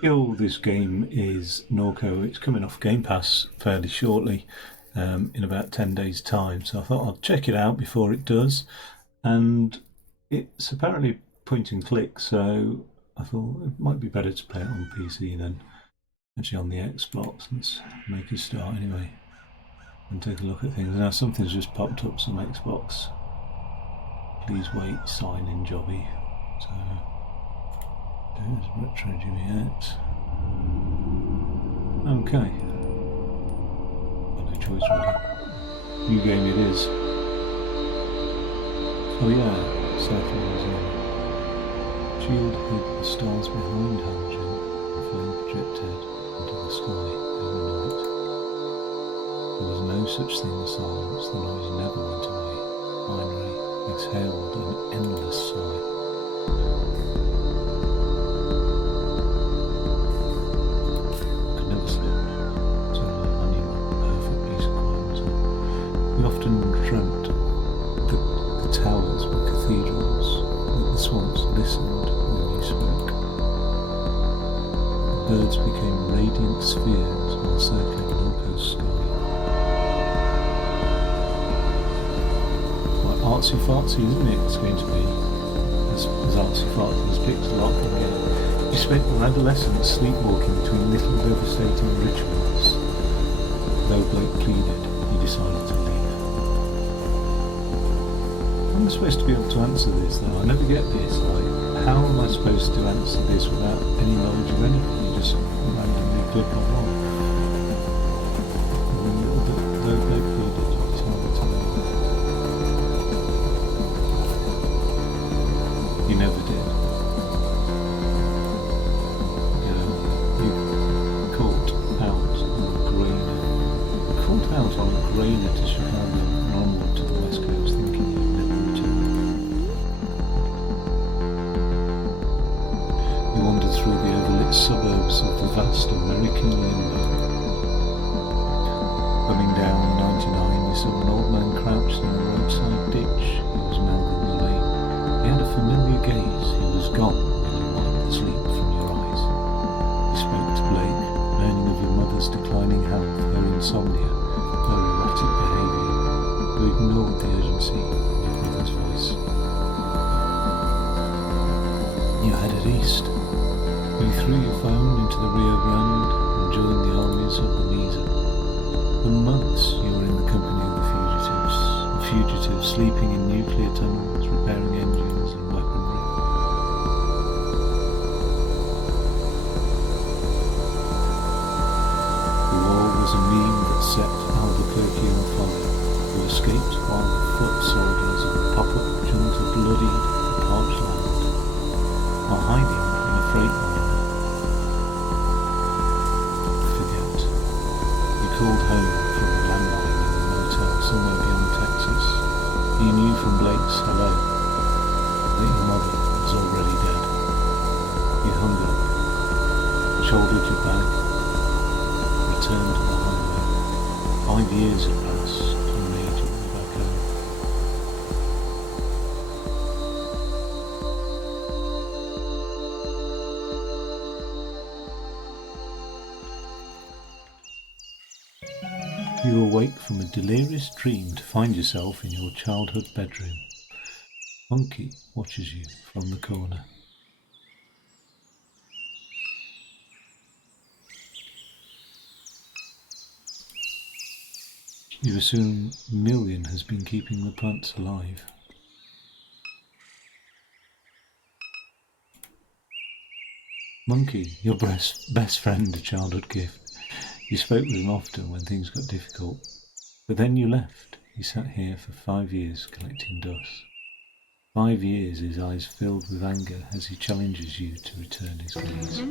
This game is Norco. It's coming off Game Pass fairly shortly, in about 10 days' time. So I thought I'd check it out before it does. And it's apparently point and click, so I thought it might be better to play it on PC than actually on the Xbox. Let's make a start anyway and take a look at things. Now something's just popped up, some Xbox. Please wait, sign in jobby. So there's Retro Juliet. Okay. Got no choice really. New game it is. Oh yeah, Cycle Museum. Shield hid the stars behind Halogen, and flame projected into the sky overnight. There was no such thing as silence, the noise never went away. Binary exhaled an endless sigh. I could never sleep. So I knew a perfect piece of quiet. We often dreamt the towers were cathedrals, that the swamps listened when you spoke. The birds became radiant spheres while circling Norco's sky. Quite artsy-fartsy, isn't it? It's going to be as artsy-fartsy as Pixel Art can get. You spent your adolescence sleepwalking between little devastating rituals. Though Blake pleaded, he decided to leave. I'm supposed to be able to answer this though. I never get this. Like, how am I supposed to answer this without any knowledge of anything? You just randomly click on one. Though Blake pleaded, he decided to leave. You never did. You caught out on a grainer. Caught out on a grainer to Chicago and onward to the West Coast, thinking you'd never return. You wandered through the overlit suburbs of the vast American limbo. Coming down 99, you saw an old man crouched in a roadside ditch. He was mouthing your name. He had a familiar gaze. He was gone when you wiped the sleep from your eyes. You spoke to Blake, learning of your mother's declining health, her insomnia, her erratic behaviour. You ignored the urgency of your mother's voice. You headed east. You threw your phone into the Rio Grande and joined the armies of the Mesa. For months you were in the company of the fugitives sleeping in nuclear tunnels, repairing engines and weaponry. The war was a meme that set Albuquerque on fire. You escaped while foot soldiers pop-up junks bloodied the parched land, while hiding in a freight liner. Forget. You called home from a landline in a motel somewhere beyond Texas. You knew from Blake's hello that your mother was already dead. You hung up, shouldered your bag, returned to the highway. 5 years had passed and made you go back home. You awake from a delirious dream to find yourself in your childhood bedroom. Monkey watches you from the corner. You assume Million has been keeping the plants alive. Monkey, your best friend, a childhood gift. You spoke with him often when things got difficult, but then you left. He sat here for 5 years collecting dust. 5 years, his eyes filled with anger as he challenges you to return his gaze.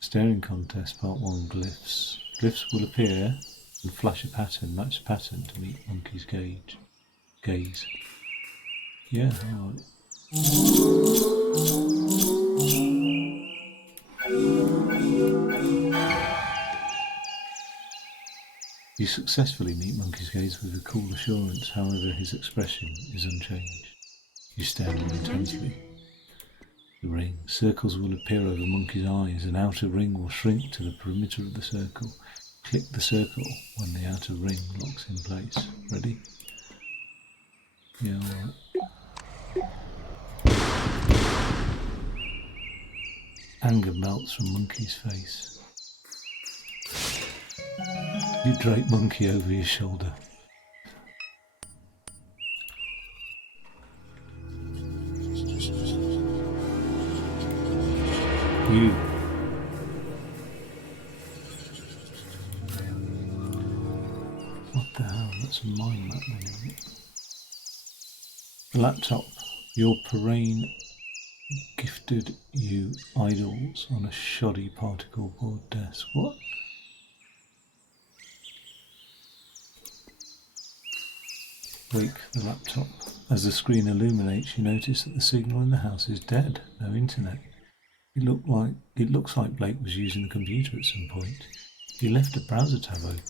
Staring contest, part 1, glyphs. Glyphs will appear and flash a pattern, match pattern to meet Monkey's gaze. Yeah, alright. You successfully meet Monkey's gaze with a cool assurance, however his expression is unchanged. You stare more intensely. The ring. Circles will appear over Monkey's eyes. An outer ring will shrink to the perimeter of the circle. Click the circle when the outer ring locks in place. Ready? Yeah, alright. Anger melts from Monkey's face. You drape Monkey over your shoulder. You. What the hell? That's a mind map then, isn't it? Laptop. Your Parain gifted you idols on a shoddy particle board desk. What? Wake the laptop. As the screen illuminates, you notice that the signal in the house is dead. No internet. It looks like Blake was using the computer at some point. He left a browser tab open.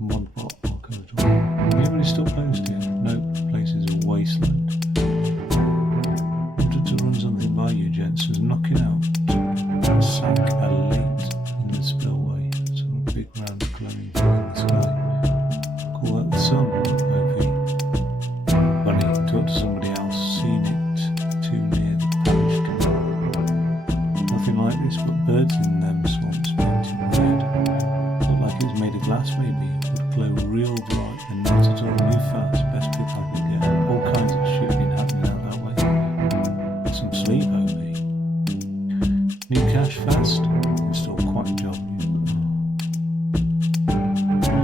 Modbot archive door. Anybody still posed here? No, the place is a wasteland. Wanted to run something by you, gents. Was knocking out. Sack a late in the spillway. Saw a big round glowing thing in the sky. Call that the sun, OP. Bunny, talk to somebody else. Seen it too near the parish canal. Nothing like this but birds in them swamps painted red. Looked like it was made of glass maybe. Glow real bright and not at all. Move fast, best pick I can get. All kinds of shooting happening out that way. Some sleep, OB. New cache fast. Install quite a job.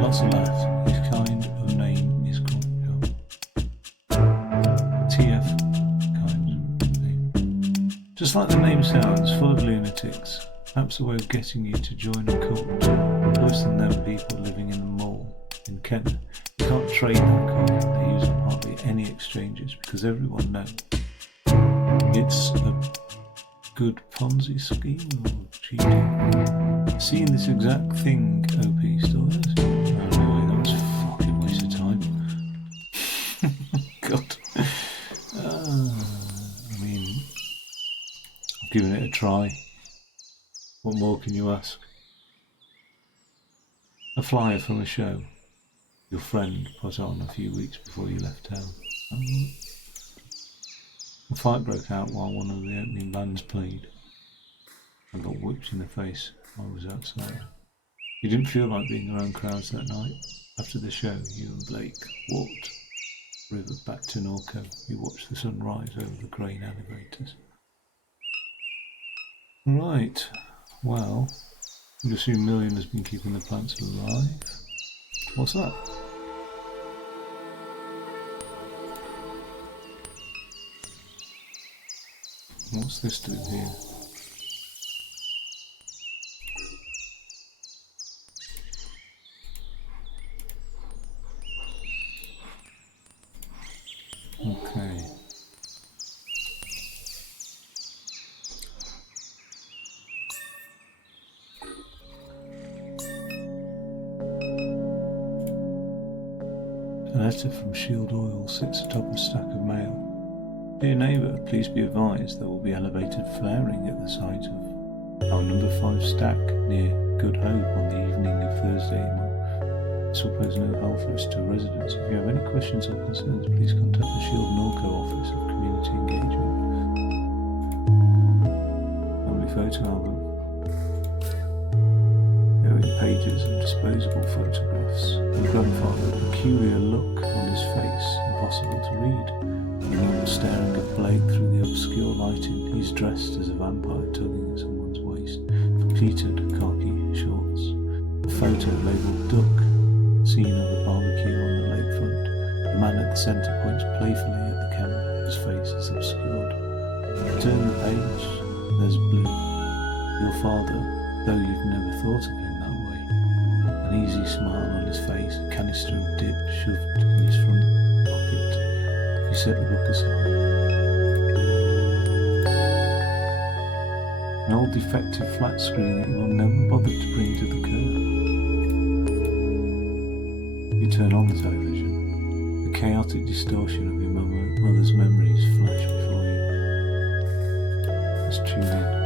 Lots of laughs. His kind of name is quite a job. TF kind of name. Just like the name sounds, full of lunatics. Perhaps a way of getting you to join a cult. Worse than them people living in the mall in Kent. You can't trade that coin. They use on hardly any exchanges because everyone knows it's a good Ponzi scheme or cheating. Seeing this exact thing, OP still has. Oh no way, that was a fucking waste of time. God. I mean, I've given it a try. What more can you ask? A flyer from a show your friend put on a few weeks before you left town. A fight broke out while one of the opening bands played. I got whipped in the face while I was outside. You didn't feel like being around crowds that night. After the show, you and Blake walked the river back to Norco. You watched the sun rise over the grain elevators. Right. Well, you assume Million has been keeping the plants alive. What's that? What's this do here? Okay. A letter from Shield Oil sits atop a stack of mail. Dear neighbour, please be advised there will be elevated flaring at the site of our number 5 stack near Good Hope on the evening of Thursday. This will pose no health risk to residents. If you have any questions or concerns, please contact the Shield Norco Office of Community Engagement. Family photo album. Pages of disposable photographs. The grandfather had a peculiar look on his face, impossible to read. The man was staring at Blake through the obscure lighting. He's dressed as a vampire tugging at someone's waist. Pleated khaki shorts. A photo labelled Duck. Scene of a barbecue on the lakefront. The man at the centre points playfully at the camera. His face is obscured. Turn the page. There's Blue. Your father, though you've never thought of him. An easy smile on his face, a canister of dip shoved in his front pocket. set the book aside. An old defective flat screen that you will never bother to bring to the curb. You turn on the television. The chaotic distortion of your mother's memories flash before you. Let's tune in.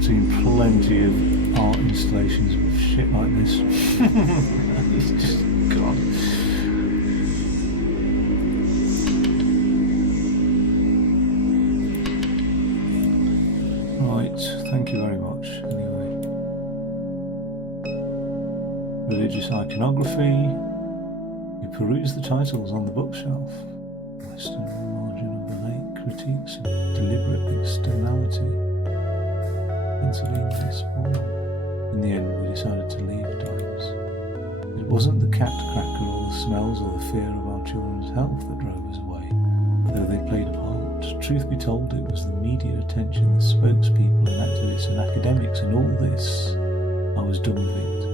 Seen plenty of art installations with shit like this. It's just God. Right, thank you very much. Anyway, religious iconography. You peruse the titles on the bookshelf. Western margin of the lake, critiques of deliberate externality. In the end, we decided to leave times. It wasn't the cat cracker or the smells or the fear of our children's health that drove us away, though they played a part. Truth be told, it was the media attention, the spokespeople and activists and academics and all this. I was done with it.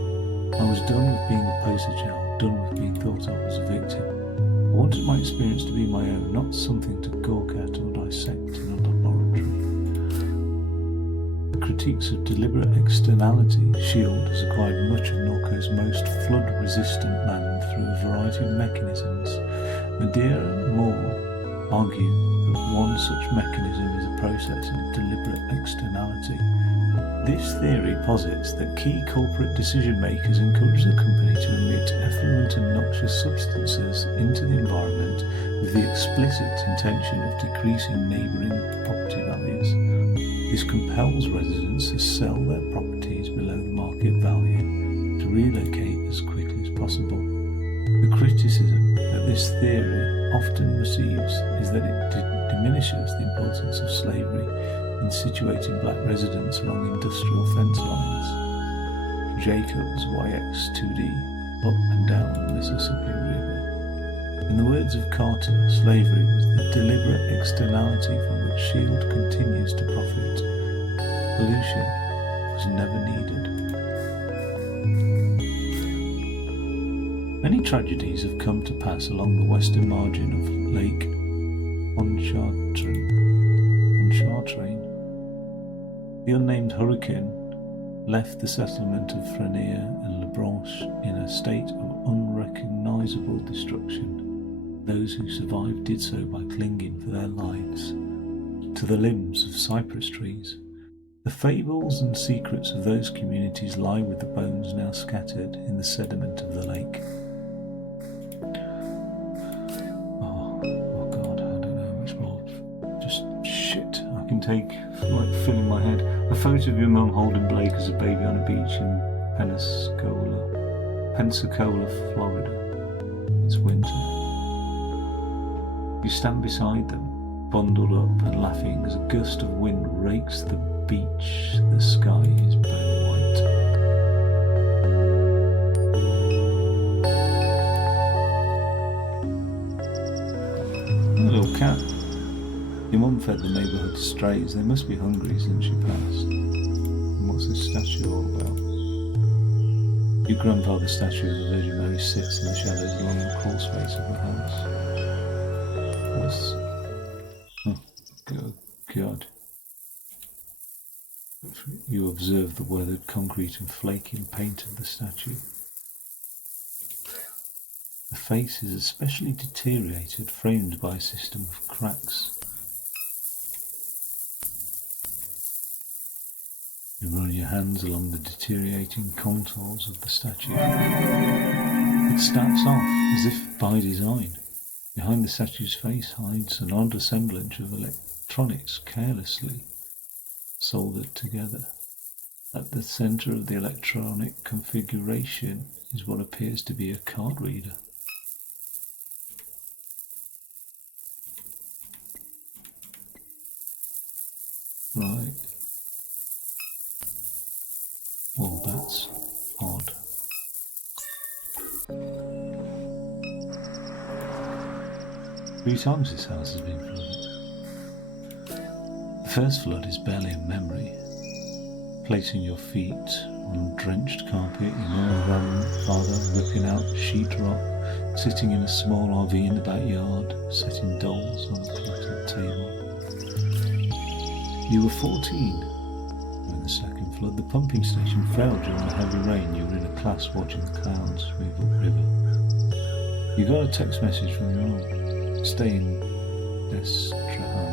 I was done with being a poster child, done with being thought of as a victim. I wanted my experience to be my own, not something to gawk at or dissect in a laboratory. Critiques of deliberate externality, Shield has acquired much of Norco's most flood-resistant land through a variety of mechanisms. Madeira and Moore argue that one such mechanism is a process of deliberate externality. This theory posits that key corporate decision-makers encourage the company to emit effluent and noxious substances into the environment with the explicit intention of decreasing neighbouring property values. This compels residents to sell their properties below the market value to relocate as quickly as possible. The criticism that this theory often receives is that it diminishes the importance of slavery in situating black residents along industrial fence lines. Jacobs YX2D up and down the Mississippi River. In the words of Carter, slavery was the deliberate externality from which Shield continues to profit. Pollution was never needed. Many tragedies have come to pass along the western margin of Lake Pontchartrain. The unnamed hurricane left the settlement of Frenier and La Branche in a state of unrecognisable destruction. Those who survived did so by clinging for their lives to the limbs of cypress trees. The fables and secrets of those communities lie with the bones now scattered in the sediment of the lake. Oh God, I don't know how much more just shit I can take, like filling my head. A photo of your mum holding Blake as a baby on a beach in Pensacola, Florida. It's winter. You stand beside them, bundled up and laughing as a gust of wind rakes the beach. The sky is bone white. A little cat. Your mum fed the neighbourhood strays. They must be hungry since she passed. And what's this statue all about? Your grandfather's statue of the Virgin Mary sits in the shadows along the crawl space of the house. Oh, God. You observe the weathered concrete and flaking paint of the statue. The face is especially deteriorated, framed by a system of cracks. You run your hands along the deteriorating contours of the statue. It starts off as if by design. Behind the statue's face hides an odd assemblage of electronics carelessly soldered together. At the centre of the electronic configuration is what appears to be a card reader. Right. Well, that's odd. 3 times this house has been flooded. The first flood is barely a memory. Placing your feet on drenched carpet, your grandfather ripping out sheetrock, sitting in a small RV in the backyard, setting dolls on a cluttered table. You were 14 when the second flood. The pumping station failed during the heavy rain. You were in a class watching the clouds move upriver. You got a text message from your mum. Stay in Destrehan.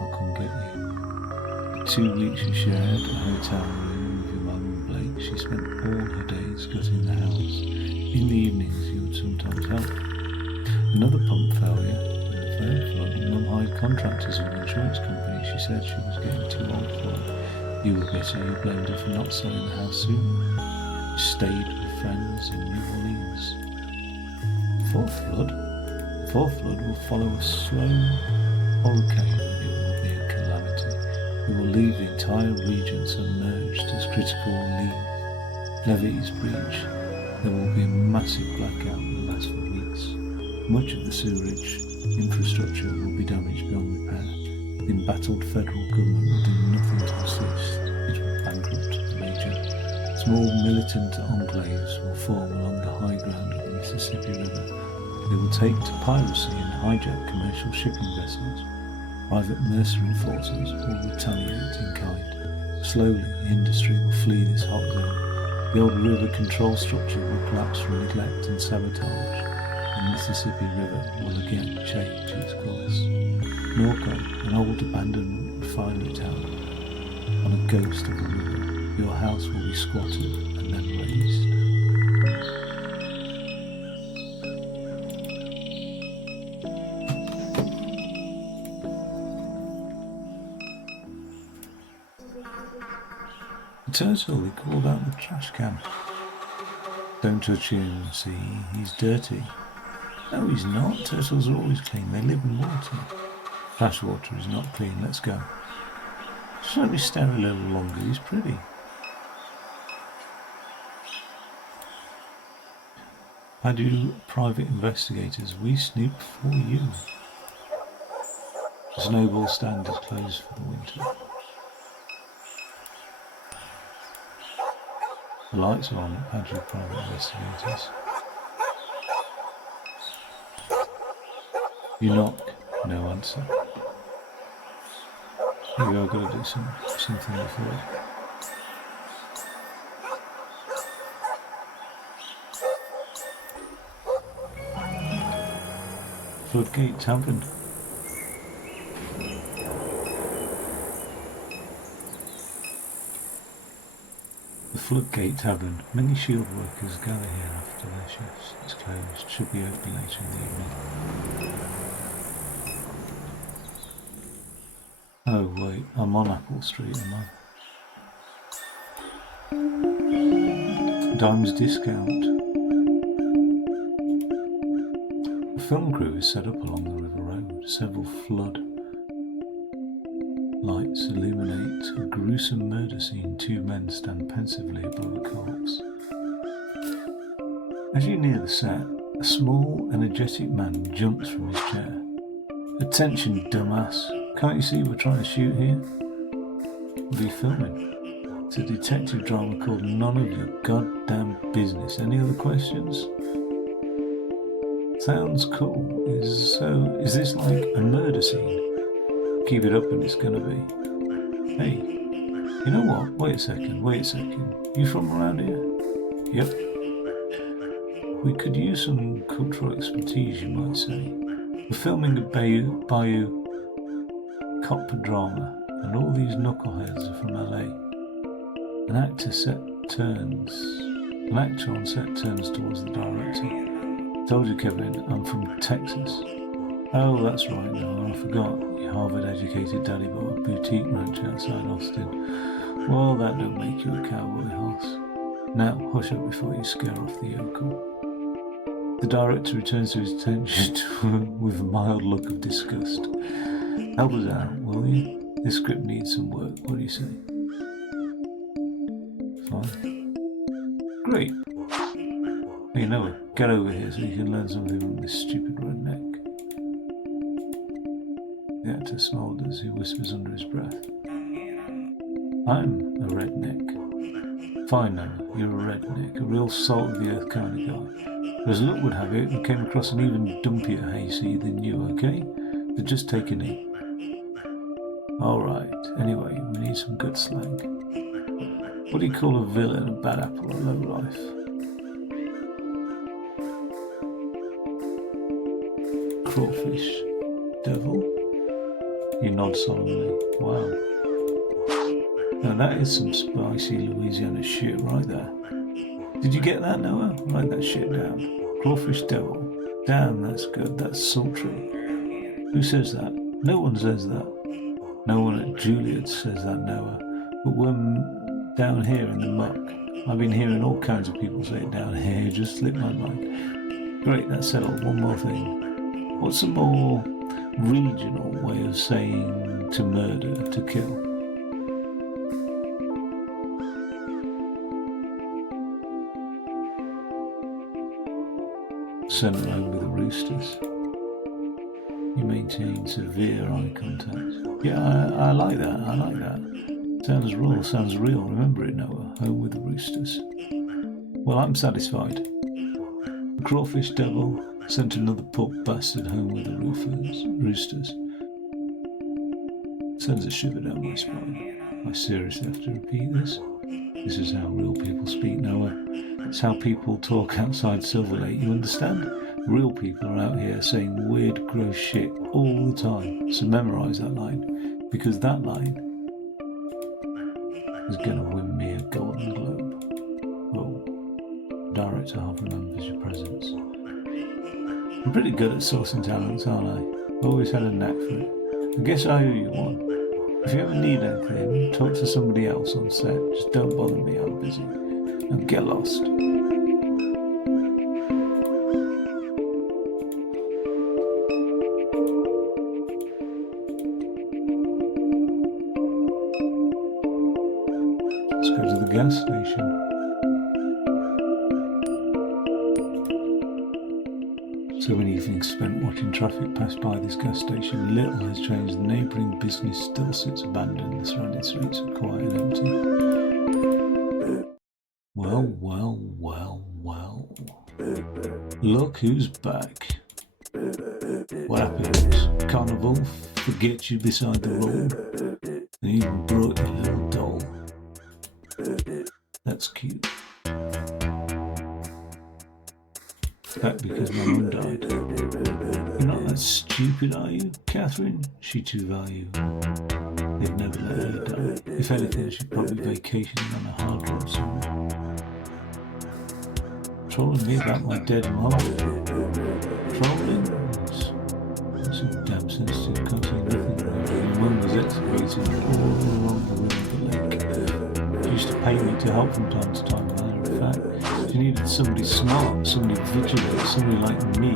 I'll come get you. 2 weeks you shared a hotel room with your mum and Blake. She spent all her days gutting the house. In the evenings you would sometimes help. Another pump failure in the third flood. Mum hired contractors with an insurance company. She said she was getting too old for it. You were bitter. You blamed her for not selling the house sooner. You stayed with friends in New Orleans. Fourth flood? The fourth flood will follow a slow hurricane. It will be a calamity. It will leave the entire region submerged as critical levees breach. There will be a massive blackout that will last for weeks. Much of the sewerage infrastructure will be damaged beyond repair. The embattled federal government will do nothing to assist. It will bankrupt the region. Small militant enclaves will form along the high ground of the Mississippi River. They will take to piracy and hijack commercial shipping vessels. Private mercenary forces will retaliate in kind. Slowly, industry will flee this hot zone. The old river control structure will collapse from neglect and sabotage. The Mississippi River will again change its course. Norco, an old abandoned refinery town, on a ghost of a river. Your house will be squatted and then razed. The turtle, he called out the trash can. Don't touch him, see, he's dirty. No, he's not. Turtles are always clean. They live in water. Fresh water is not clean. Let's go. Just let me stare a little longer. He's pretty. How do private investigators? We snoop for you. The snowball stand is closed for the winter. The lights are on at Padre Private Investigators. You knock, no answer. Here we go, I've got to do something before. Floodgate Tavern. The Floodgate Tavern. Many shield workers gather here after their shifts. It's closed. Should be open later in the evening. Oh wait, I'm on Apple Street, am I? Dimes discount. The film crew is set up along the river road. Several flood lights illuminate a gruesome murder scene. 2 men stand pensively above a corpse. As you near the set, a small, energetic man jumps from his chair. Attention, dumbass. Can't you see we're trying to shoot here? What are you filming? It's a detective drama called None of Your Goddamn Business. Any other questions? Sounds cool. Is this like a murder scene? Keep it up and it's gonna be. Hey, you know what? Wait a second. You from around here? Yep. We could use some cultural expertise, you might say. We're filming a Bayou copper drama, and all these knuckleheads are from LA. An actor on set turns towards the director. Told you, Kevin, I'm from Texas. Oh, that's right, no, I forgot. Your Harvard-educated daddy bought a boutique ranch outside Austin. Well, that don't make you a cowboy horse. Now, hush up before you scare off the yokel. The director returns to his attention with a mild look of disgust. Help us out, will you? This script needs some work. What do you say? Fine. Great. Hey Noah, get over here so you can learn something from this stupid redneck. The actor smoulders, he whispers under his breath. I'm a redneck. Fine Noah, you're a redneck, a real salt of the earth kind of guy. As luck would have it, we came across an even dumpier hayseed than you, okay? So just take a knee. Alright, anyway, we need some good slang. What do you call a villain, a bad apple, a lowlife? Crawfish. Devil? You nod solemnly. Wow. Now that is some spicy Louisiana shit right there. Did you get that, Noah? Write that shit down. Crawfish devil. Damn, that's good. That's sultry. Who says that? No one says that. No one at Juilliard says that, Noah. But when down here in the muck, I've been hearing all kinds of people say it down here. It just slipped my mind. Great, that's settled. One more thing. What's a more regional way of saying to murder, to kill? Sent home with the roosters. You maintain severe eye contact. Yeah, I like that. I like that. Sounds raw, sounds real. Remember it, Noah. Home with the roosters. Well, I'm satisfied. The crawfish devil sent another poor bastard home with the roosters. Sends a shiver down my spine. I seriously have to repeat this. This is how real people speak, Noah. It's how people talk outside Silver Lake, you understand? Real people are out here saying weird, gross shit all the time. So memorise that line, because that line is going to win me a Golden Globe. Well, director half remembers your presence. I'm pretty good at sourcing talents, aren't I? I've always had a knack for it. I guess I owe you one. If you ever need anything, talk to somebody else on set. Just don't bother me, I'm busy. Now get lost. Let's go to the gas station. So many evenings spent watching traffic pass by this gas station, little has changed. The neighbouring business still sits abandoned. The surrounding streets are quiet and empty. Well, well, well, well. Look who's back. What happened? Carnival forget you beside the road and even brought your little doll. That's cute. Back because my mum died. You're not that stupid, are you, Catherine? She too value. They'd never let her die. If anything, she'd probably vacationing on a hard road somewhere. Trolling me about my dead mum. Trolling? That's so damn sensitive, can't say nothing. My mum was excavating all along the rim of the lake. She used to pay me to help from time to time. In fact, she needed somebody smart, somebody vigilant, somebody like me.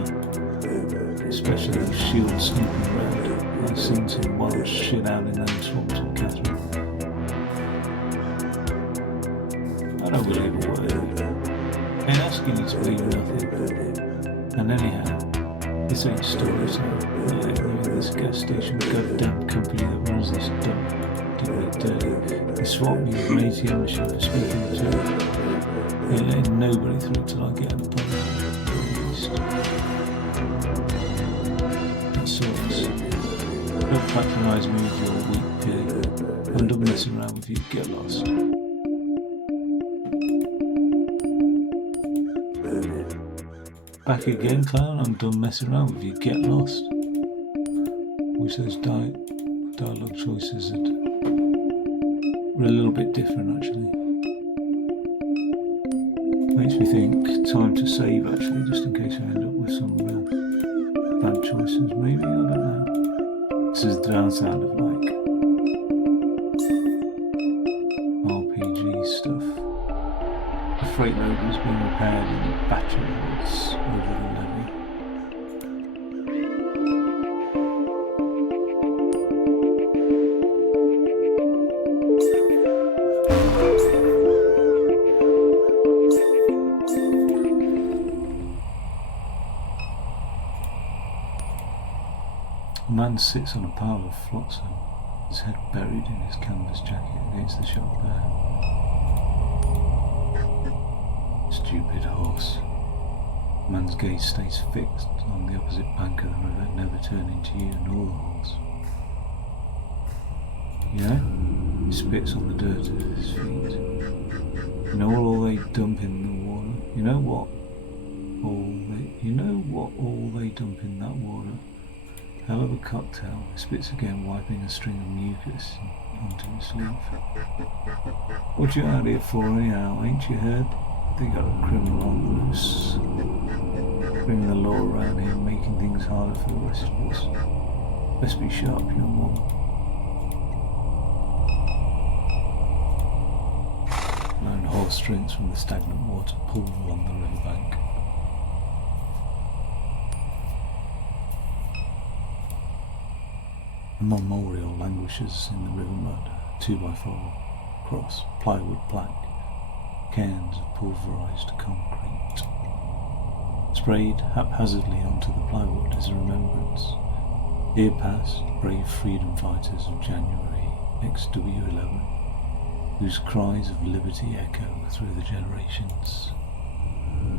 Especially with shield snooping around. I've seen some wild shit out in those swamps with Catherine. I don't believe a word. Ain't asking you to believe nothing. And anyhow, this ain't storytelling. We're living in this gas station, goddamn company that runs this dump. Did me dirty. They swap me with an ATM machine for speaking the truth. They ain't letting nobody through till I get an appointment. At least. That sucks. Don't patronise me with your weak pity. I'm done messing around with you. Get lost. Back again, clown. I'm done messing around with you. Get lost. Wish those dialogue choices were a little bit different, actually. Makes me think time to save, actually, just in case I end up with some real bad choices. Maybe, I don't know. This is the down sound of like RPG stuff. The freight loader is being repaired in the battery woods over the levee. A man sits on a pile of flotsam, his head buried in his canvas jacket against the shop there. Stupid horse. The man's gaze stays fixed on the opposite bank of the river, never turning to you nor the horse. Yeah? He spits on the dirt at his feet. You know all they dump in the water? You know what all they dump in that water? Hell of a cocktail. He spits again, wiping a string of mucus onto his sleeve. What you out here for anyhow? Ain't you heard? They got a criminal on the loose. Bringing the law around here, making things harder for the rest of us. Best be sharp, young woman. Lone horse drinks from the stagnant water pool along the riverbank. A memorial languishes in the river mud, 2x4 cross, plywood plank, cans of pulverized concrete. Sprayed haphazardly onto the plywood is a remembrance. Here passed brave freedom fighters of January XW11, whose cries of liberty echo through the generations.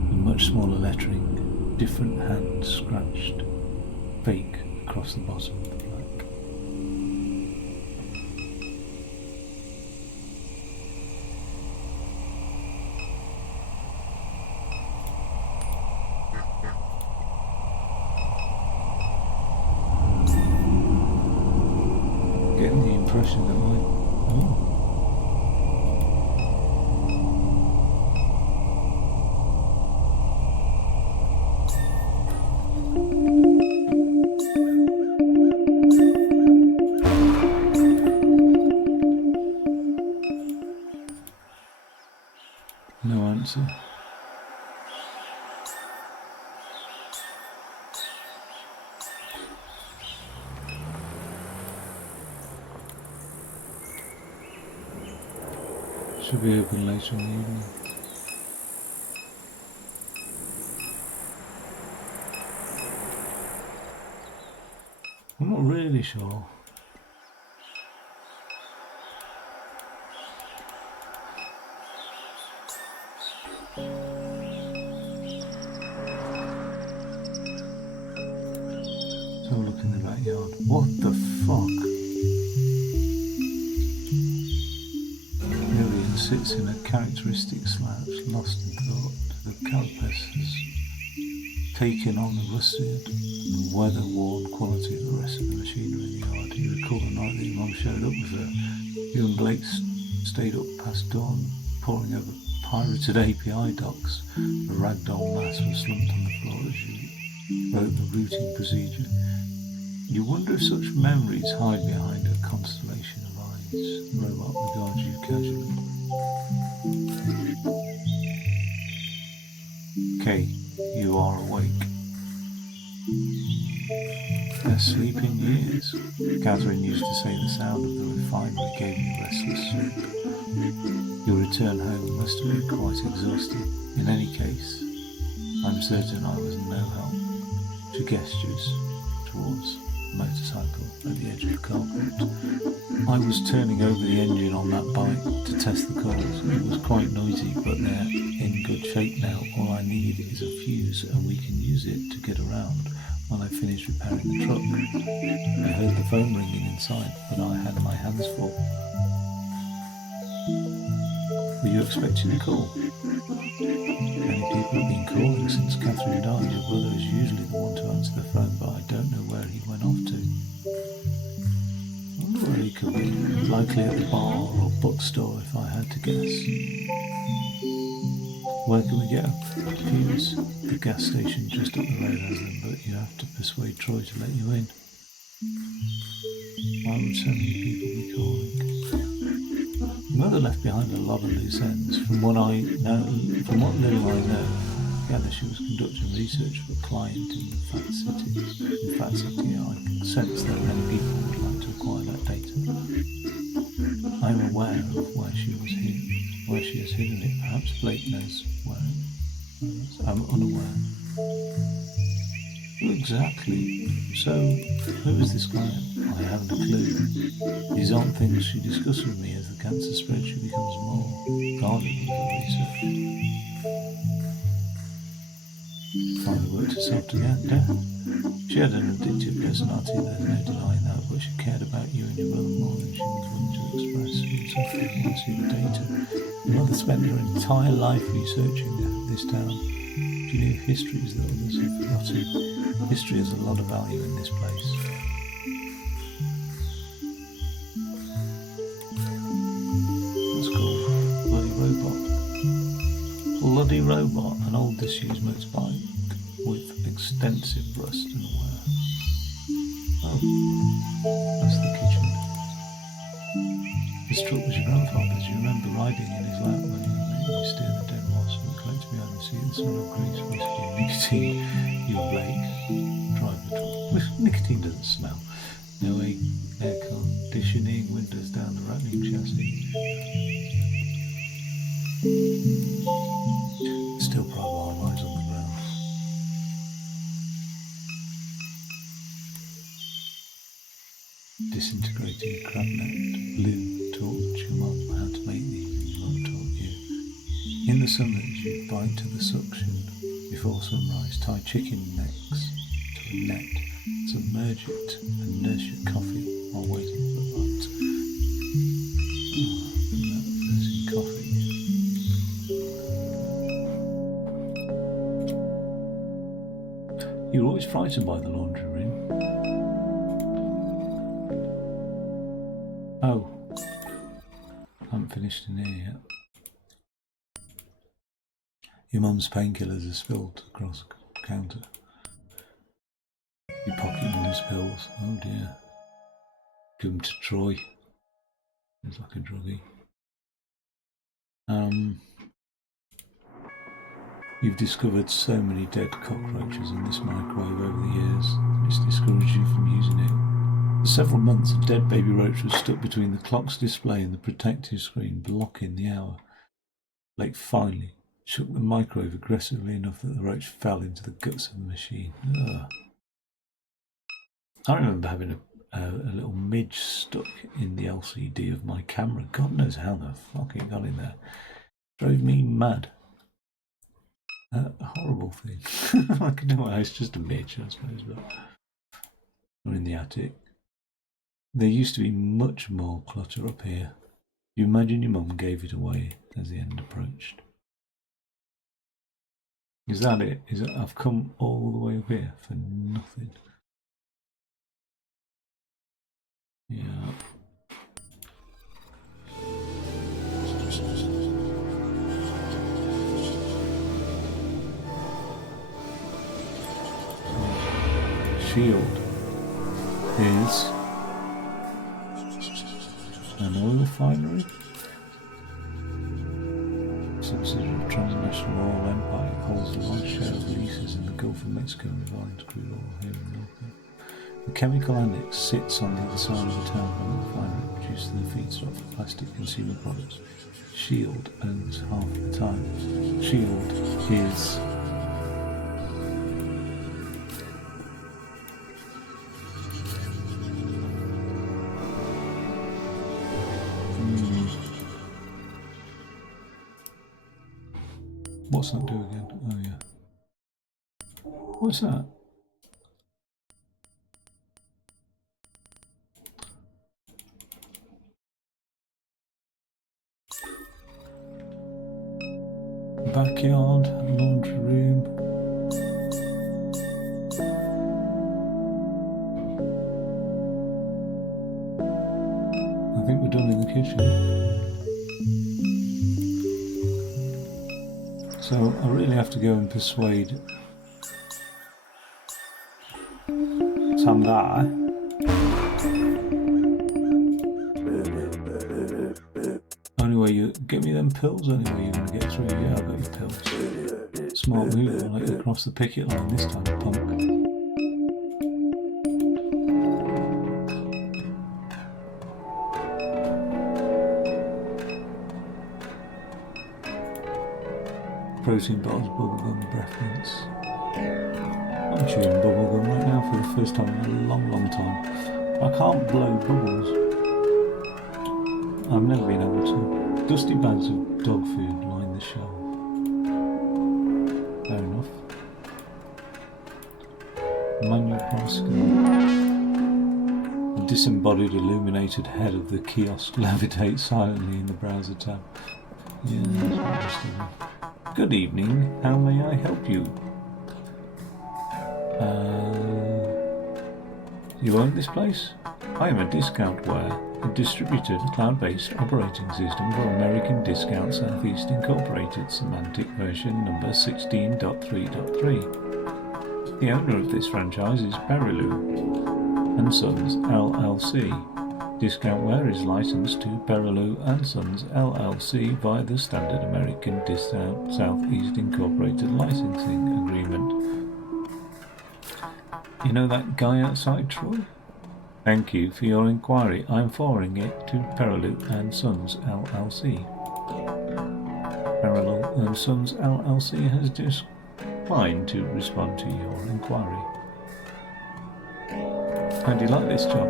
In much smaller lettering, different hands scratched, fake across the bottom of the plaque. Getting the impression that no answer. Should be open later in the evening. I'm not really sure. Let's have a look in the backyard. What the fuck? Miriam sits in a characteristic slouch, lost in thought. The carapace has taken on the rusted, weather-worn quality of the rest of the machinery in the yard. You recall the night that your mum showed up with her. You and Blake stayed up past dawn, poring over pirated API docs. A ragdoll mass was slumped on the floor as you wrote the routine procedure. You wonder if such memories hide behind a constellation of eyes. The robot regards you casually. Kate, you are awake. A sleeping years. Catherine used to say the sound of the refinery gave you restless sleep. Your return home must have been quite exhausting. In any case, I'm certain I was no help. She gestures towards the motorcycle at the edge of the carport. I was turning over the engine on that bike to test the colours. It was quite noisy, but they're in good shape now. All I need is a fuse and we can use it to get around when I finish repairing the truck. I heard the phone ringing inside, but I had my hands full. Were you expecting a call? Many people have been calling since Catherine died. Your brother is usually the one to answer the phone, but I don't know where he went off to. I wonder where he could be. Likely at the bar or bookstore if I had to guess. Where can we get a fuse? The gas station just up the road has them, but you have to persuade Troy to let you in. Why would so many people be calling? Your mother left behind a lot of loose ends. From what little I know, gather she was conducting research for a client in the Fat City. In Fat City, I can sense that many people would like to acquire that data. I'm aware of where she has hidden it. Perhaps Blake knows where. I'm unaware. Exactly. So, who is this client? I haven't a clue. These aren't things she discusses with me. As the cancer spreads, she becomes more guarded with her research. Finally worked herself to death. She had an addictive personality, there's no denying that, but she cared about you and your brother more than she was willing to express. She was suffering once see the data. Your mother spent her entire life researching this town. She knew histories that others have forgotten. History has a lot of value in this place. That's cool. Bloody robot. Bloody robot, an old disused motorbike with extensive rust and wear. Oh, that's the kitchen. This truck was your grandfather's. You remember riding in his lap when you steered the dead moss and collected behind the seat. The smell of grease, whiskey, and nicotine. You and Blake drive the truck. Nicotine doesn't smell. No air conditioning, windows down the rattling chassis. Still private highways on the ground. Disintegrating crab-necked blue taught your mum how to make these, and your mum taught you. In the summers, you'd bite to the suction before sunrise, tie chicken necks to a net, submerge it, and nurse your coffee while waiting for the light. Nursing coffee. You were always frightened by the laundry room. Oh, I haven't finished in here yet. Your mum's painkillers are spilled across the counter. Your pocket money spills. Oh dear. Give them to Troy. He's like a druggie. You've discovered so many dead cockroaches in this microwave over the years, and it's discouraged you from using it. For several months, a dead baby roach was stuck between the clock's display and the protective screen, blocking the hour. Blake finally shook the microwave aggressively enough that the roach fell into the guts of the machine. Ugh. I remember having a little midge stuck in the LCD of my camera. God knows how the fuck it got in there. Drove me mad. A horrible thing. I can know why, it's just a midge, I suppose, but we're in the attic. There used to be much more clutter up here. You imagine your mum gave it away as the end approached. Is that it? Is it? I've come all the way up here for nothing. Yeah. Shield is an oil refinery. Subsidiary of Transnational Oil Empire, it holds a large share of leases in the Gulf of Mexico and refines crude oil here in Norco. The chemical annex sits on the other side of the town where the refinery produces the feedstock for plastic consumer products. Shield owns half the time. Shield is what's that do again? Oh yeah. What's that? Backyard, laundry room. I think we're done in the kitchen. So I really have to go and persuade Sam that. Only way you get me them pills, anyway you're gonna get through. Yeah, I've got your pills. Smart move, I'll let you cross the picket line this time, punk. Protein bars, bubblegum, breath mints. I'm chewing bubblegum right now for the first time in a long time. I can't blow bubbles. I've never been able to. Dusty bags of dog food line the shelf. Fair enough. Manual price scale. The disembodied illuminated head of the kiosk levitates silently in the browser tab. Yeah, that's interesting. Good evening, how may I help you? You own this place? I am a Discountware, a distributed cloud-based operating system for American Discount Southeast Incorporated, semantic version number 16.3.3. The owner of this franchise is Perilou and Sons LLC. Discountware is licensed to Perilou and Sons LLC via the standard American Discount Southeast Incorporated licensing agreement. You know that guy outside, Troy? Thank you for your inquiry. I'm forwarding it to Perilou and Sons LLC. Perilou and Sons LLC has declined to respond to your inquiry. How do you like this job?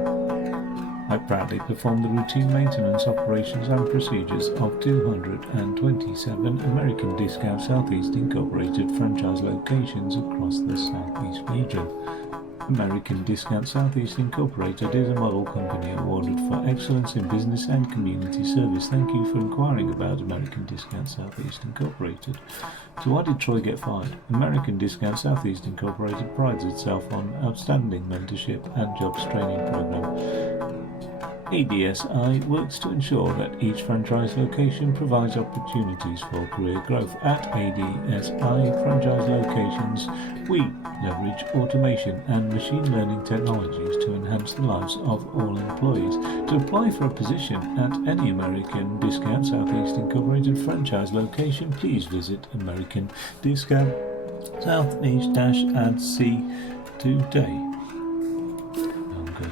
I proudly perform the routine maintenance, operations and procedures of 227 American Discount Southeast Incorporated franchise locations across the Southeast region. American Discount Southeast Incorporated is a model company awarded for excellence in business and community service. Thank you for inquiring about American Discount Southeast Incorporated. So why did Troy get fired? American Discount Southeast Incorporated prides itself on outstanding mentorship and jobs training program. ADSI works to ensure that each franchise location provides opportunities for career growth. At ADSI franchise locations, we leverage automation and machine learning technologies to enhance the lives of all employees. To apply for a position at any American Discount Southeast Incorporated franchise location, please visit American Discount Southeast-ADC today. Oh, good.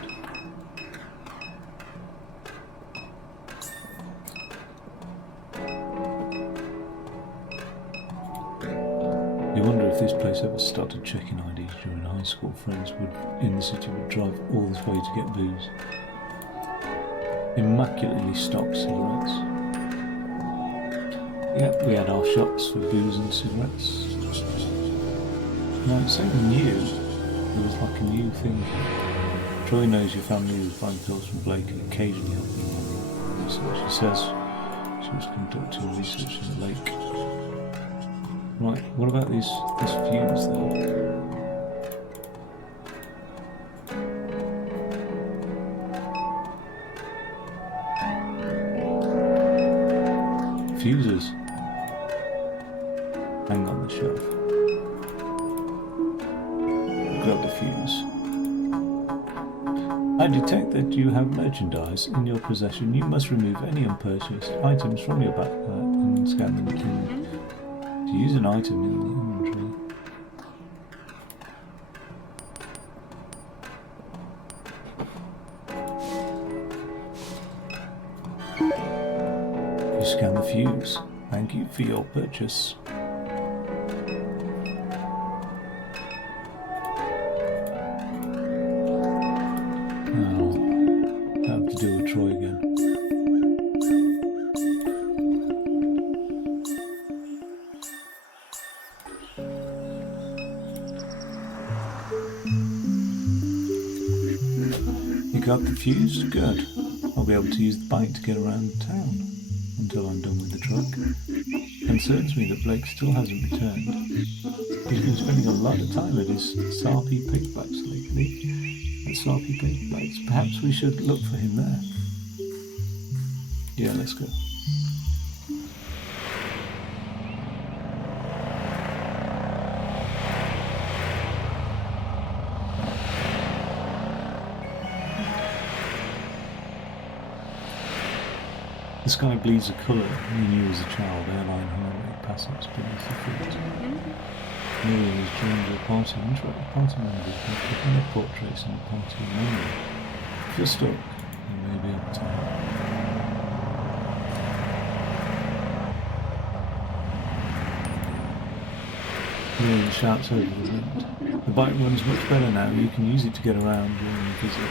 You wonder if this place ever started checking IDs during high school. Friends in the city would drive all this way to get booze. Immaculately stocked cigarettes. Yep, we had our shops for booze and cigarettes. Now, it's saying new. It was like a new thing. Troy knows your family was buying pills from Blake and occasionally helping with research. She says she was conducting research in the lake. Right, what about this fuse though? Fuses. Hang on the shelf. Grab the fuse. I detect that you have merchandise in your possession. You must remove any unpurchased items from your backpack and scan them in. To use an item in the inventory. You scan the fuse. Thank you for your purchase. Now, I have to deal with Troy again. Got the fuse? Good. I'll be able to use the bike to get around town until I'm done with the truck. Concerns me that Blake still hasn't returned. He's been spending a lot of time at his Sarpy Pigblacks lately. At Sarpy Pigblacks. Perhaps we should look for him there. Yeah, let's go. The sky bleeds a colour he knew as a child, airline highway passes beneath the feet. Miriam has joined your party, interactive party members by clicking their portraits in the party menu. If you're stuck, you may be able to help. Rory shouts over the wind. The bike runs much better now. You can use it to get around during the visit.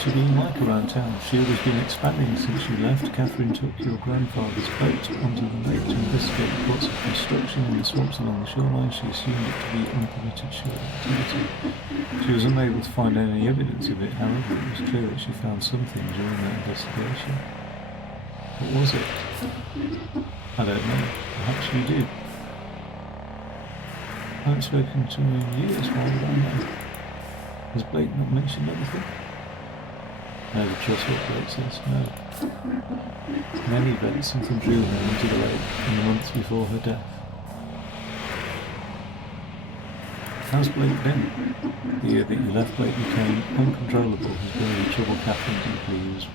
She didn't like around town. Shield has been expanding since you left. Catherine took your grandfather's boat onto the lake to investigate reports of construction in the swamps along the shoreline. She assumed it to be unpermitted shore activity. She was unable to find any evidence of it. However, it was clear that she found something during that investigation. What was it? I don't know. Perhaps you did. I haven't spoken to him in years. Why would I know? Has Blake not mentioned anything? Never trust what Blake says, no. In any event, something drew her into the lake in the months before her death. How's Blake been? The year that you left, Blake became uncontrollable. His very troubled Catherine deeply. He was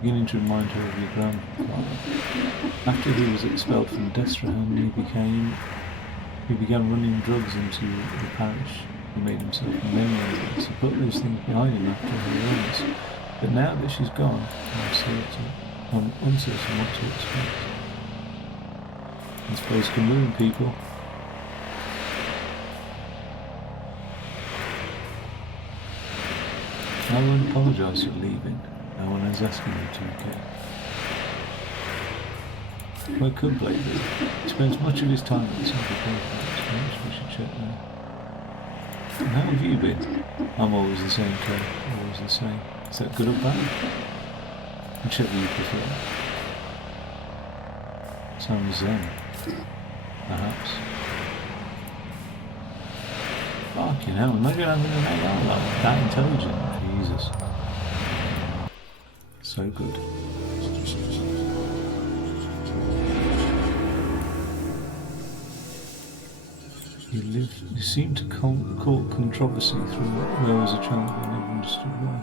beginning to remind her of your grandfather. After he was expelled from Destrahan, he began running drugs into the parish. He made himself many enemies. He put those things behind him after her illness. But now that she's gone, I'm uncertain what to expect. This place can ruin people. I won't apologise for leaving. No one is asking you to, okay? Where could Blake be? He spends much of his time at the Central Coast. Perhaps we should check there. And how have you been? I'm always the same, Kay. Always the same. Is that good or bad? Whichever you prefer. Sounds zen. Perhaps. Fucking hell, imagine having an AI like that intelligent. Jesus. So good. You seem to court controversy through where as a child I never understood why.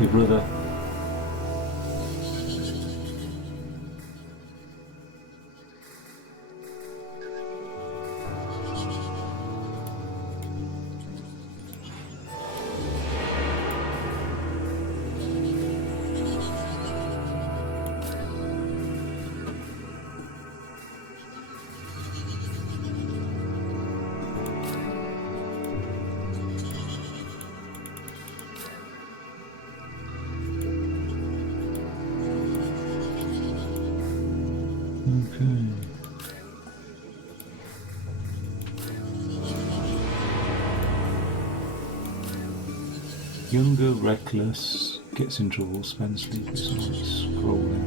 Your brother. Younger, reckless, gets in trouble, spends sleepless nights scrolling.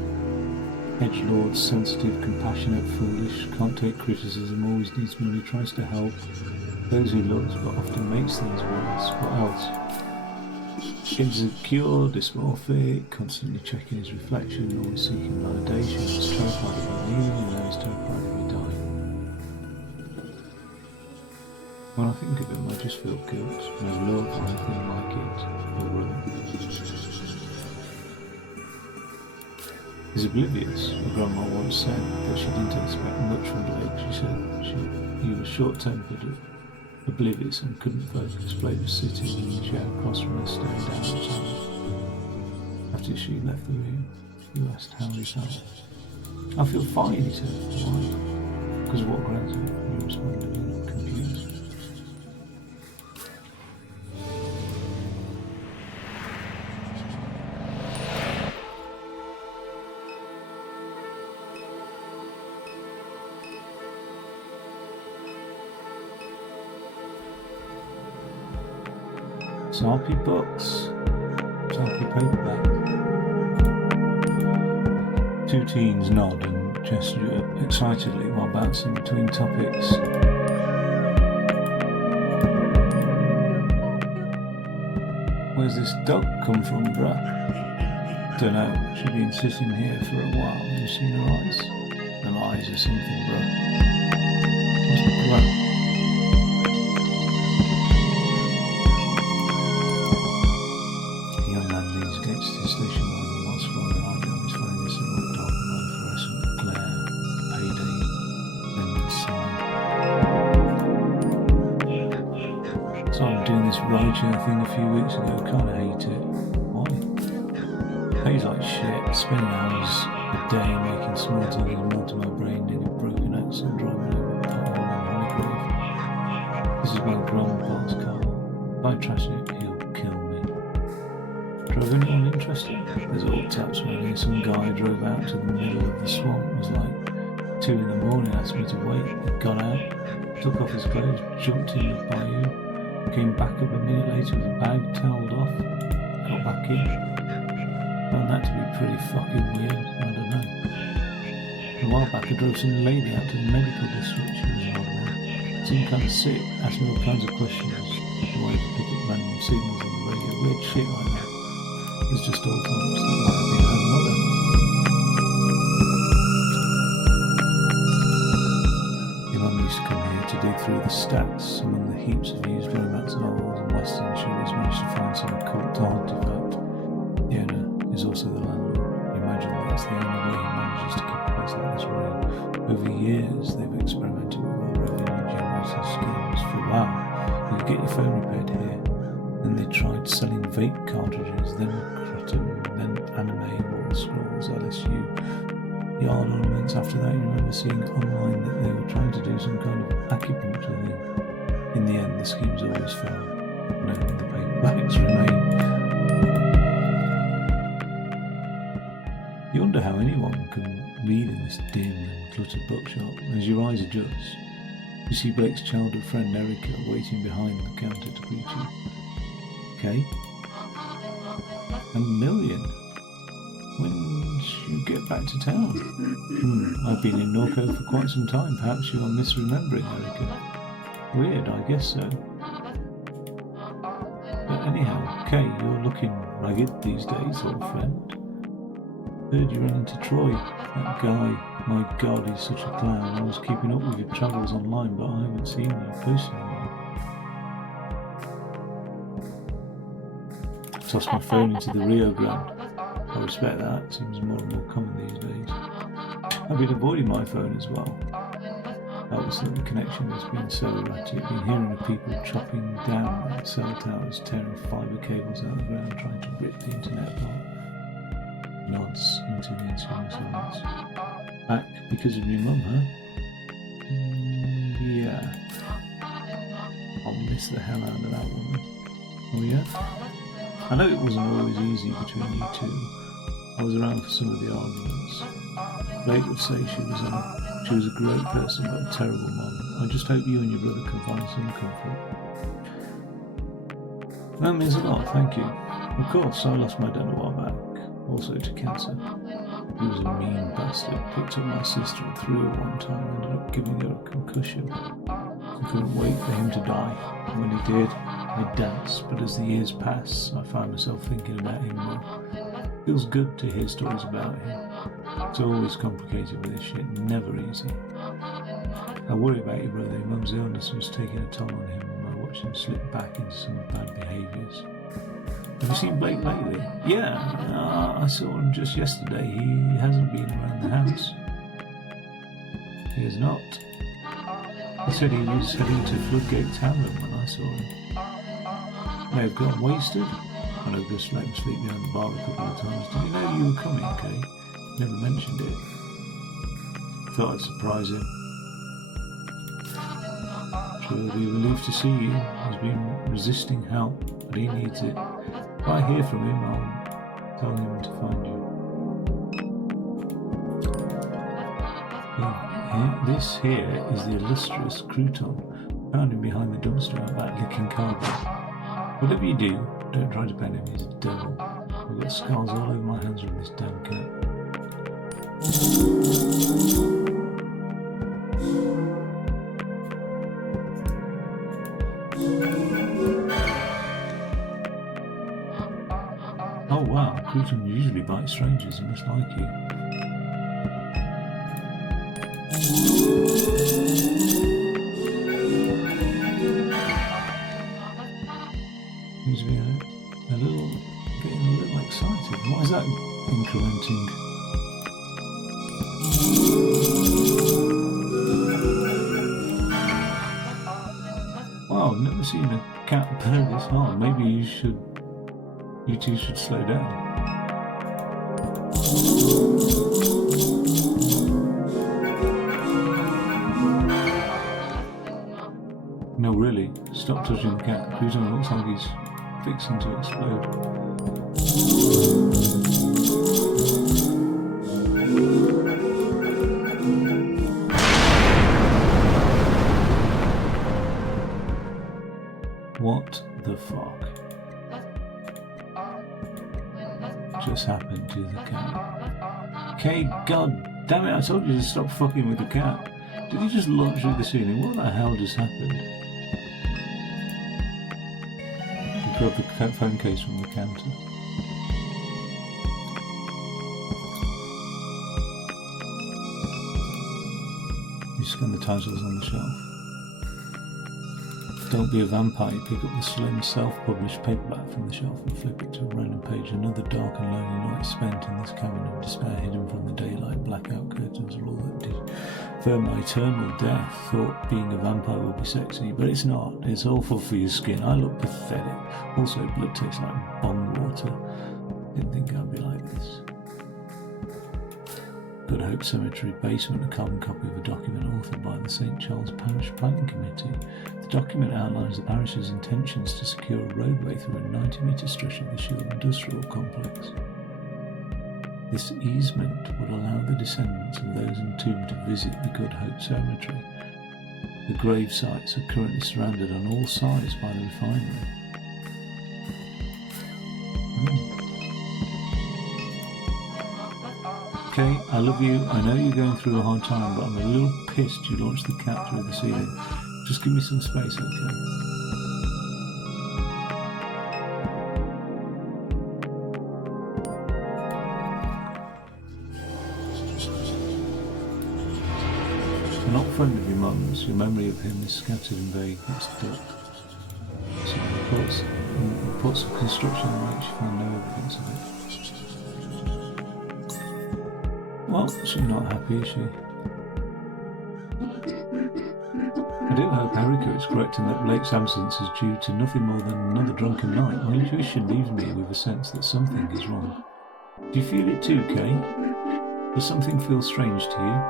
Edgelord, sensitive, compassionate, foolish, can't take criticism, always needs money, tries to help those he loves, but often makes things worse. What else? Insecure, dysmorphic, constantly checking his reflection, always seeking validation, he's terrified of being leaving, and then he's terrified of me dying. When I think of him, I just feel guilt. No love or anything like it. Or he's oblivious. My grandma once said that she didn't expect much from Blake. She said he was short-tempered, oblivious, and couldn't focus. Blake was sitting in the chair across from her, staring down at the time. After she left the room, he asked how he felt. I feel fine, he said. Why? Because of what Grant said. He responded, confused. Sarpy books, Sarpy paperback. Two teens nod and gesture excitedly while bouncing between topics. Where's this dog come from, bruh? Dunno, she's been sitting here for a while. Have you seen her eyes? Them eyes or something, bruh. What's the bruh? rideshare thing a few weeks ago. Kind of hate it. Why? Pays like shit. Spending hours a day making small talk is more to my brain than a broken axle driving over a pothole in Hollygrove. This is my grandpa's car. If I trash it, he'll kill me. Drove anyone interested? There's all taps around here. Some guy drove out to the middle of the swamp. It was like 2 in the morning, asked me to wait. He got out, took off his clothes, jumped in the bayou, came back up a minute later with a bag, toweled off, got back in. Found that to be pretty fucking weird. I don't know. A while back I drove some lady out to the medical district. She was an odd one. Seemed kind of sick, asked me all kinds of questions. Why to pick up random signals on the radio, weird shit like that. It's just all times that might have been her mother. Your mum used to come here to dig through the stacks among the heaps of used romance novels and western. She always managed to find some occult artifact. The owner is also the landlord. You imagine that's the only way he manages to keep a place like this running. Over years, they've experimented with our revenue generating schemes. For a while, you could get your phone repaired here. Then they tried selling vape cartridges, then Croton, then anime, wall scrolls, LSU, yard ornaments. After that, you remember seeing online that they were trying to do some kind of acupuncture thing. In the end, the schemes always failed. No, the paperbacks remain. You wonder how anyone can read in this dim and cluttered bookshop. As your eyes adjust, you see Blake's childhood friend Erica waiting behind the counter to greet you. Okay. $1 million. When should you get back to town? I've been in Norco for quite some time. Perhaps you are misremembering, Erica. Weird, I guess so. But anyhow, Kay, you're looking ragged these days, old friend. Heard you ran into Troy. That guy, my God, he's such a clown. I was keeping up with your travels online, but I haven't seen you personally. Tossed my phone into the Rio Grande. I respect that, it seems more and more common these days. I've been avoiding my phone as well. Obviously the connection has been so erratic. Been hearing of people chopping down cell towers, tearing fibre cables out of the ground, trying to rip the internet apart. Nods into the ensuing silence. Back because of your mum, huh? Yeah. I'll miss the hell out of that woman. Oh yeah? I know it wasn't always easy between you two. I was around for some of the arguments. Blake would say she was a great person but a terrible mom. I just hope you and your brother can find some comfort. That means a lot, thank you. Of course, I lost my dad a while back, also to cancer. He was a mean bastard, picked up my sister and threw her one time, ended up giving her a concussion. I couldn't wait for him to die. And when he did, I danced, but as the years pass, I find myself thinking about him more. Feels good to hear stories about him. It's always complicated with this shit, never easy. I worry about your brother. Your mum's illness was taking a toll on him, and I watched him slip back into some bad behaviours. Have you seen Blake lately? Yeah, I saw him just yesterday. He hasn't been around the house. He has not. He said he was heading to Floodgate Tavern when I saw him. May have gone wasted. I know Gus let him sleep behind the bar a couple of times. Did he know you were coming, Kay? Never mentioned it. Thought I'd surprise him. Sure he'll be relieved to see you. He's been resisting help, but he needs it. If I hear from him, I'll tell him to find you. This here is the illustrious Crouton. Found him behind the dumpster out back licking cardboard. Whatever you do, don't try to pet him, he's a devil. I've got scars all over my hands from this damn cat. Oh wow, Crouton usually bites strangers, he must like you. Seems to be getting a little excited. What is that incrementing? Wow, I've never seen a cat purr this hard. Maybe you two should slow down. No, really, stop touching the cat. Cruiser looks like he's fixing to explode. What the fuck just happened to the cat? Okay, god damn it, I told you to stop fucking with the cat. Did he just launch through the ceiling? What the hell just happened? He grabbed the phone case from the counter. You scan the titles on the shelf. Don't Be a Vampire. You pick up the slim, self-published paperback from the shelf and flip it to a random page. Another dark and lonely night spent in this cabin of despair, hidden from the daylight. Blackout curtains are all that defer my eternal death. Thought being a vampire would be sexy, but it's not. It's awful for your skin. I look pathetic. Also, blood tastes like bong water. Didn't think I'd be like this. Good Hope Cemetery basement, a carbon copy of a document authored by the St. Charles Parish Planning Committee. The document outlines the parish's intentions to secure a roadway through a 90-metre stretch of the Shield Industrial Complex. This easement would allow the descendants of those entombed to visit the Good Hope Cemetery. The grave sites are currently surrounded on all sides by the refinery. Okay, I love you. I know you're going through a hard time, but I'm a little pissed you launched the cat through the ceiling. Just give me some space, okay? An old friend of your mum's, your memory of him is scattered and vague. It's dull. So reports of construction on which you find no evidence of it. Well, she's not happy, is she? I do hope Erica is correct in that Blake's absence is due to nothing more than another drunken night. My intuition leaves me with a sense that something is wrong. Do you feel it too, Kay? Does something feel strange to you?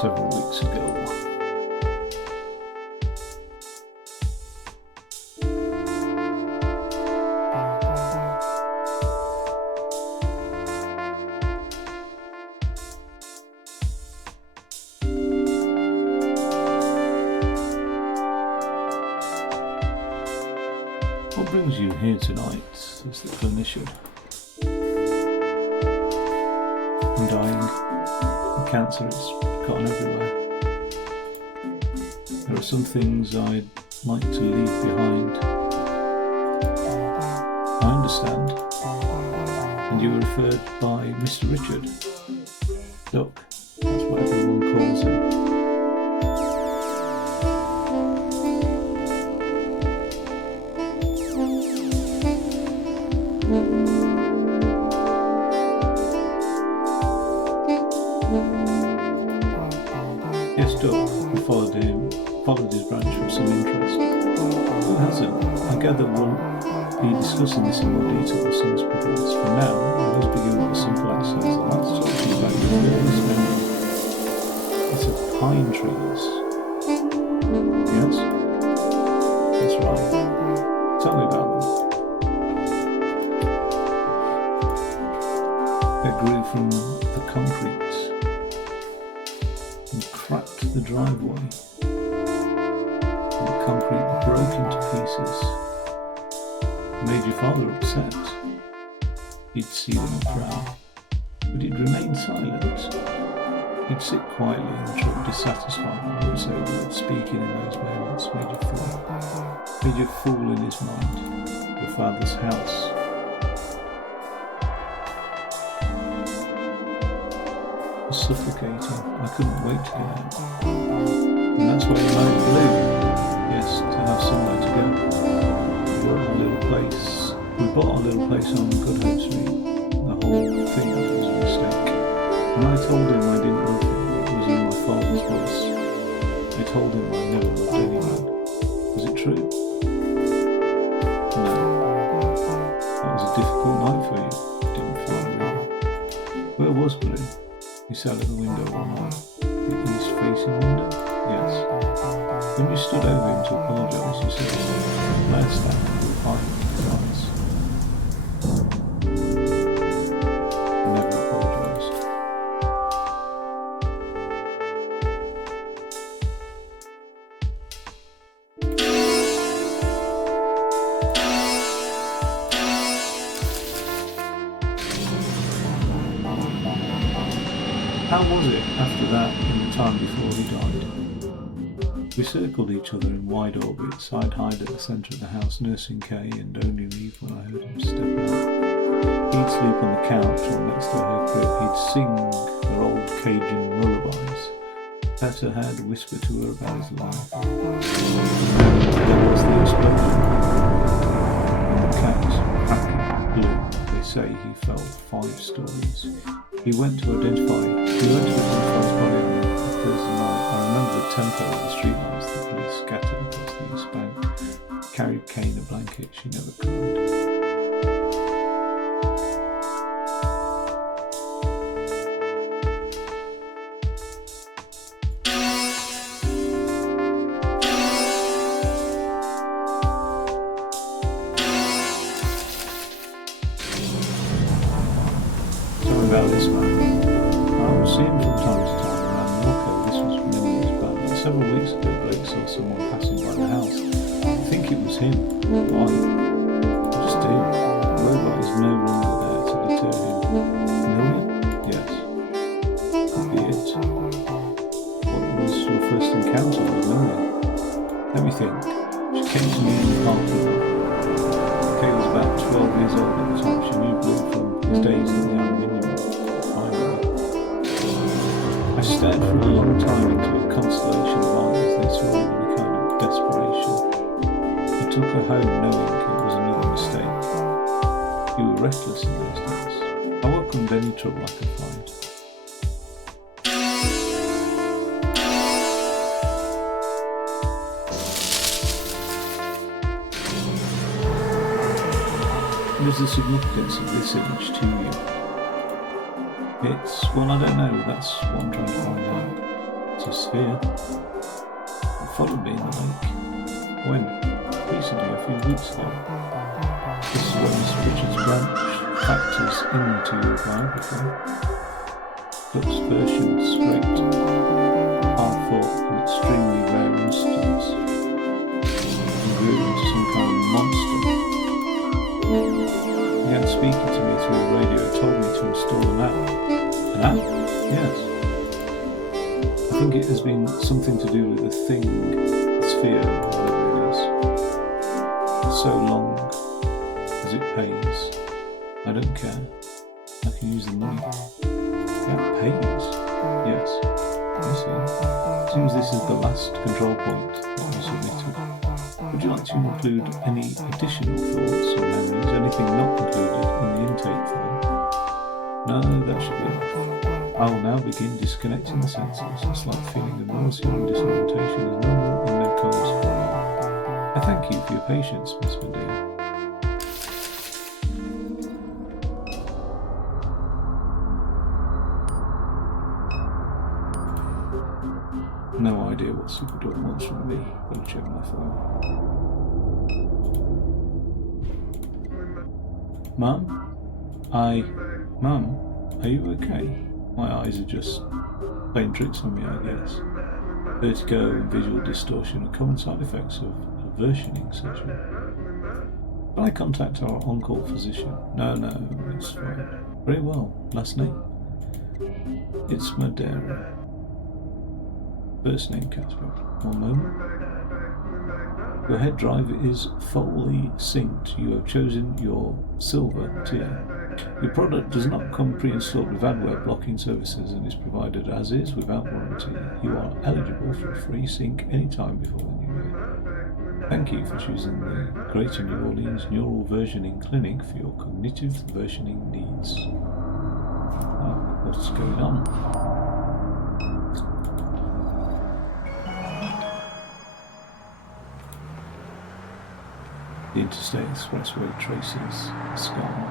Several weeks ago. What brings you here tonight? Is the clinician. I'm dying. The cancer is gotten everywhere. There are some things I'd like to leave behind. I understand. And you were referred by Mr. Richard. Duck, that's what everyone calls him. Yes, Duck, I followed his branch with some interest. Who hasn't? I gather we'll be discussing this in more detail as soon as progress. For now, let's begin with a simple exercise. I'd like to talk to you about your earliest memory. It's of pine trees. Yes? That's right. Tell me about them. They grew from the concrete and cracked the driveway. And the concrete broke into pieces. It made your father upset. He'd see them and frown, but he'd remain silent. He'd sit quietly in the truck, dissatisfied, and wouldn't say a word. Speaking in those moments made you a fool in his mind. Your father's house. It was suffocating. I couldn't wait to get out. And that's why you married Blue. Yes, to have somewhere to go. We bought our little place on Good Hope Street. The whole thing was a mistake. And I told him I didn't love him. It was in my father's voice. I told him I never loved anyone. Was it true? No. That was a difficult night for you. It didn't feel real. Where was Blue? He sat at the window one night. The east-facing window? Yes. When you stood over him to apologise, you said, "Let's stand with fire in his eyes." I never apologised. How was it after that in the time before he died? We circled each other in wide orbits. I'd hide at the centre of the house nursing Kay and only leave when I heard him step out. He'd sleep on the couch or next to her crib. He'd sing her old Cajun lullabies. Pat her head, whisper to her about his life. Then was the explosion. And the cat cracked blue. They say he fell 5 stories. He went to identify his body on Thursday night. I remember the tempo of the streetlights the police scattered across the East Bank. Carried Kay in a blanket. She never cried. About this man. I would see him from time to time around Norco. This was many years back. Several weeks ago, Blake saw someone passing by the house. I think it was him. Why? I just do. The robot is no longer there to deter him. Familiar? Yes. Could be it. What was your first encounter with Lily? Let me think. She came to me in the park with her. Kay was about 12 years old at the time. She knew Blue from his days in the aluminium. I stared for a long time into a constellation of eyes. They saw me with a kind of desperation. I took her home knowing it was another mistake. You were reckless in those days. I welcomed any trouble I could find. What is the significance of this image to you? It's, well, I don't know, that's what I'm trying to find out. It's a sphere. It followed me in the lake. When? Recently, a few weeks ago. This is where Miss Richards' branch factors into your biography. Looks version scraped, hard-fought, an extremely rare instance. And grew into some kind of monster. He began speaking to me through the radio, told me to install an app. An app? Yes. I think it has been something to do with the thing, the sphere, whatever it is. For so long as it pays. I don't care. I can use the money. That pays? Yes. I see. Seems this is the last control point that you submitted. Would you like to include any additional thoughts or memories? Anything not included in the intake file? No, that should be enough. I will now begin disconnecting the sensors. It's like feeling the nausea and disorientation is normal and no cause for you. I thank you for your patience, Miss Medea. No idea what Superdog wants from me. Gotta check my phone. Mum? Mum, are you okay? My eyes are just playing tricks on me, I guess. Vertigo and visual distortion are common side effects of a versioning session. Can I contact our on-call physician? No, it's fine. Very well. Last name? It's Madeira. First name, Casper. One moment. Your head drive is fully synced. You have chosen your silver tier. Your product does not come pre-installed with adware blocking services and is provided as is without warranty. You are eligible for a free sync anytime before the new year. Thank you for choosing the Greater New Orleans Neural Versioning Clinic for your cognitive versioning needs. What's going on? The Interstate Expressway traces Scarma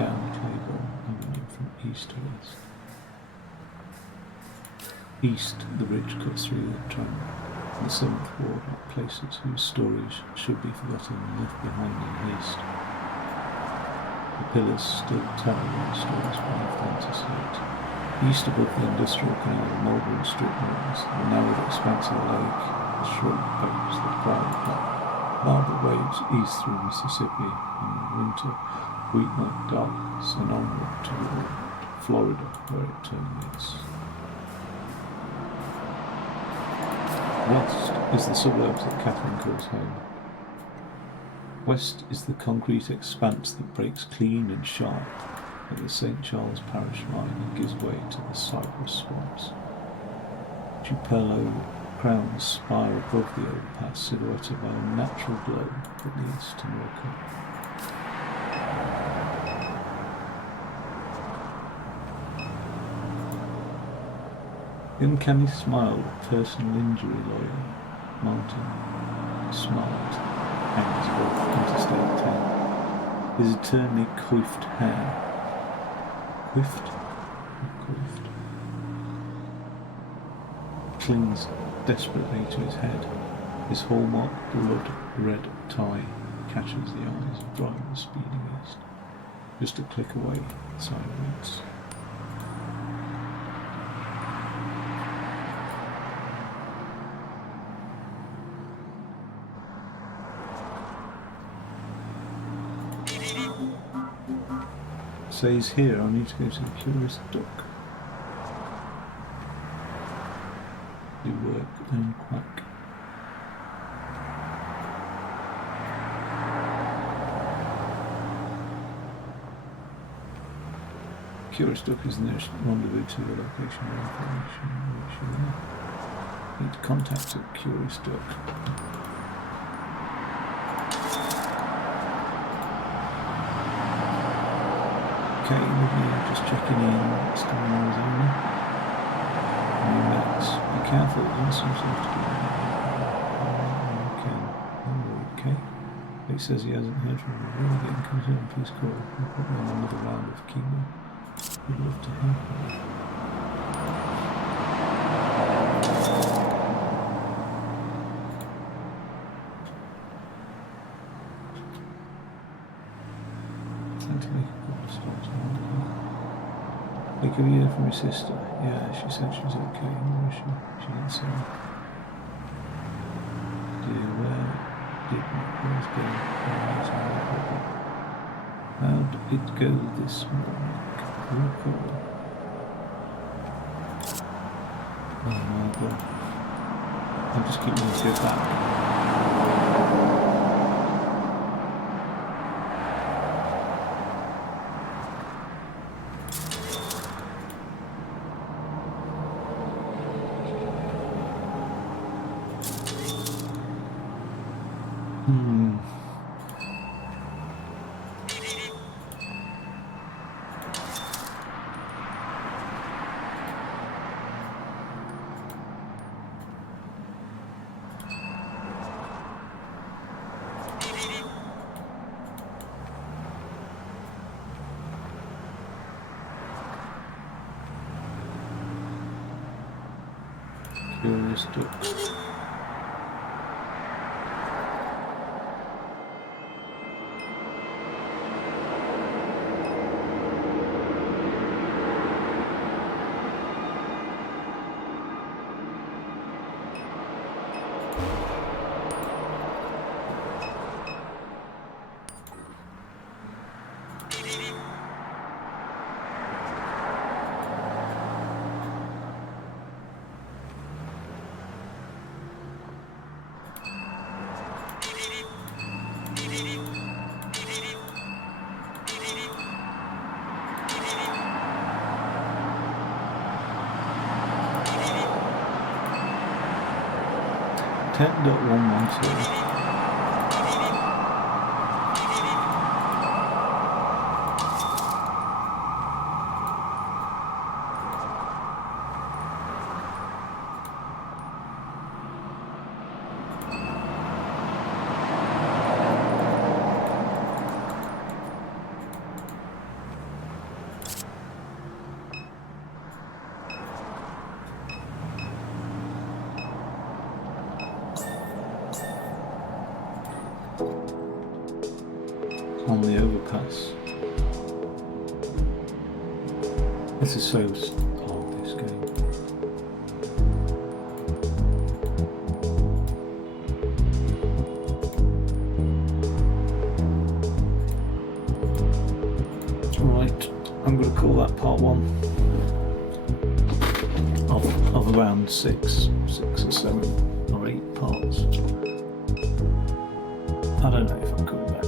down Claiborne Avenue from east to west. East, the bridge cuts through the tram, and the 7th Ward are places whose stories should be forgotten and left behind in haste. The pillars still tell their stories beneath anticipate. East above the industrial canal, the mouldering strip moors, the narrow expanse of the lake, the shrub boats, the proud black marble waves east through Mississippi in winter, week like darkness, and onward toward Florida, where it terminates. West is the suburbs that Catherine calls home. West is the concrete expanse that breaks clean and sharp at the St. Charles Parish line and gives way to the cypress swamps. Tupelo crowns spire above the overpass, silhouetted by a natural glow that leads to Norco. The uncanny smile of personal injury lawyer Martin Smart hangs above Interstate 10. His eternally coiffed hair. Coiffed? Coiffed. Clings desperately to his head. His hallmark blood-red tie catches the eyes of drivers speeding east. Just a click away, the sign reads. Says here I need to go to the Curious Duck. Do work and quack. Curious Duck is the nearest rendezvous to the location of information. Need to contact a Curious Duck. Okay, just checking in. Still in Arizona. New Max. Be careful, there's some stuff to do. Okay. He says he hasn't heard from him. Really getting concerned, please call. We'll put him on another round of chemo. We'd love to help him. Like a year from your sister. Yeah, she said she was okay. Where is she? She didn't say. Dear, where did where's going? How did it go this morning? Norco. Oh my god. I'll just keep wanting to go back. Curious Duck. 10.112. On the overpass. This is so hard, this game. Right, I'm going to call that part 1 of around 6 or 7 or 8 parts. I don't know if I'm coming back.